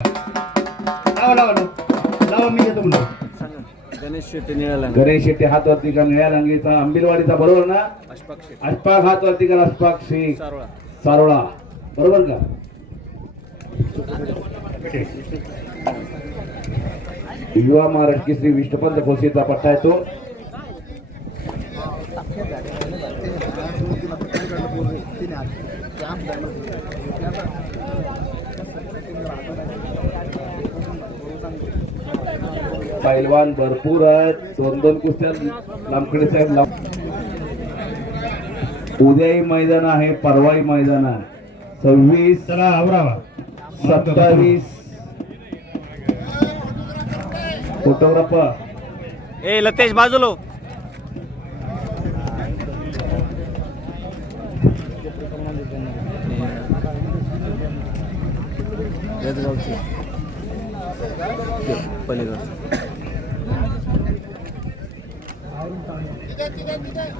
लावा लावा लावा. लावा मी येतो म्हणून गणेश शेट्टी निळाला गणेश शेट्टी हात वरती का निळ्या रंगीचा आंबिलवाडीचा बरोबर ना? शेट्टी अशपाक हात वरती का अशपाक शेख सारोळा. सारोळा. बरोबर का? युवा महाराष्ट्र श्री विष्णुपंत खोसेचा पट्टा आहे पैलवान भरपूर आहेत. दोन दोन कुस्त्या लांबकडे साहेब लांब. उद्याही मैदान आहे परवाही मैदान आहे. सव्वीस सत्तावीस. फोटोग्राफर ए लतेश बाजूलो.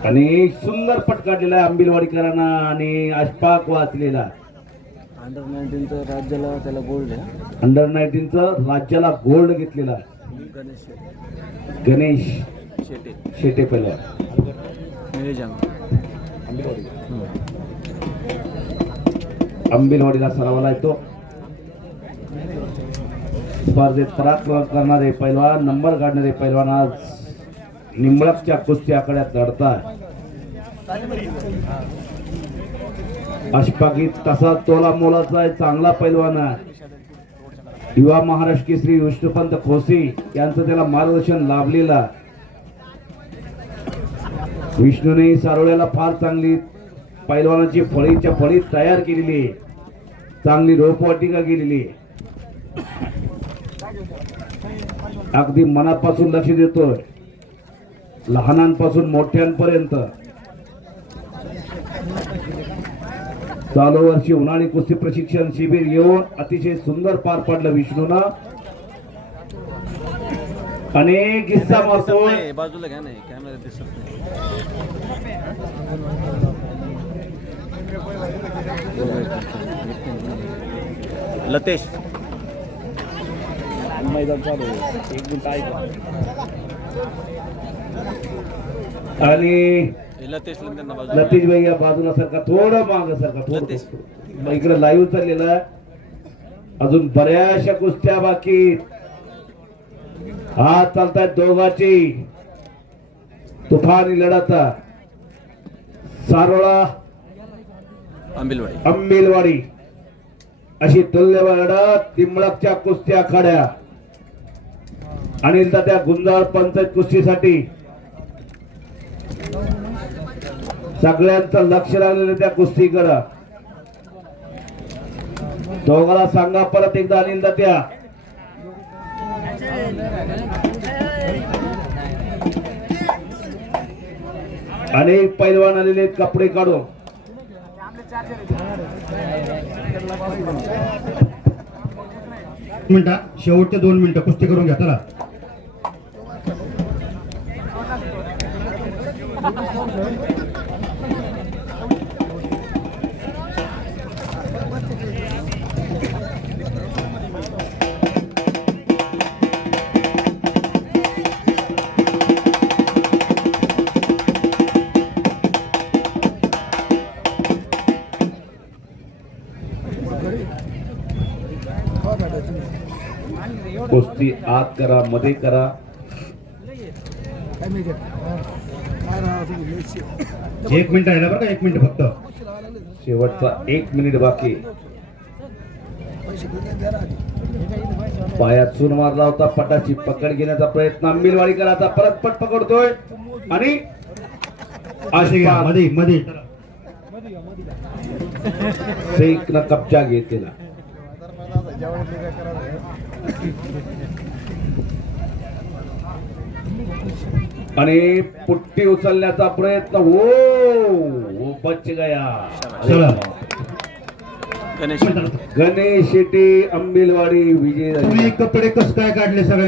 आणि सुंदर पट काढलेला आहे आंबिलवाडीकरांना आणि अशफाक वाचलेला. अंडर नाईन्टीनचं राज्याला त्याला गोल्ड आहे. अंडर नाईन्टीनचं राज्याला गोल्ड घेतलेला. गणेश शेटे पहिला जाम. आंबिलवाडीला सरावाला येतो. स्पर्धेत पराक्रम करणारे पैलवान नंबर काढणारे पैलवान आज निंबळकच्या कुस्ती आकड्यात लढतात अशफाकी तसा तोला मोलाचा चांगला पैलवान आहे. युवा महाराष्ट्र केसरी विष्णुपंत खोसी यांचं त्याला मार्गदर्शन लाभलेला विष्णूने सारोळ्याला फार चांगली पैलवानाची फळीच्या फळी तयार केलेली चांगली रोपवाटिका केलेली अगदी मनापासून लक्ष देतोय. लहानांपासून मोठ्यांपर्यंत. चालू वर्षी उन्हाळी कुस्ती प्रशिक्षण शिबिर येऊन अतिशय सुंदर पार पडलं विष्णून. अनेक हिस्सा मारतोय बाजूला घ्या नाही कॅमेरा दिसत नाही. लतेश. मैदान चालू आहे. एक मिनिट ऐका आणि हे लतेश लतीश भाई या बाजूला सरका थोडं माग. थोडं इकडे लाईव्ह चाललेलं अजून बऱ्याचशा कुस्त्या बाकी हात चालतायत दोघाची. तुफानी लढत सारोळा आंबिलवाडी अंबिलवाडी. अशी तुल्य लढत तिमळकच्या कुस्त्या खड्या. आणि अनिल त्या गुंजाळ पंचायत कुस्तीसाठी सगळ्यांचं लक्ष लागलेलं त्या कुस्तीकडं. दोघाला सांगा परत एकदा अनिल त्या अनेक पैलवान आलेले कपडे काढून. मिनिटा शेवटचे दोन मिनिटं कुस्ती करून घ्या चला. कुस्ती आत करा मध्ये करा। एक मिनिट राहिला बरं का एक मिनिट फक्त. शेवटचा एक मिनिट बाकी. पायात सून मारला होता पटाची पकड घेण्याचा प्रयत्न. अंबिलवाडीकराचा परत पट पकडतोय. आणि मध्ये मध्ये. शेख न कब्जा घेतलेला आणि पुट्टी उचलण्याचा प्रयत्न. हो वो बच गया. चला. गणेश गणेश शेट्टी अंबिलवाडी विजय तुम्ही कपडे कसं काय काढले सगळे?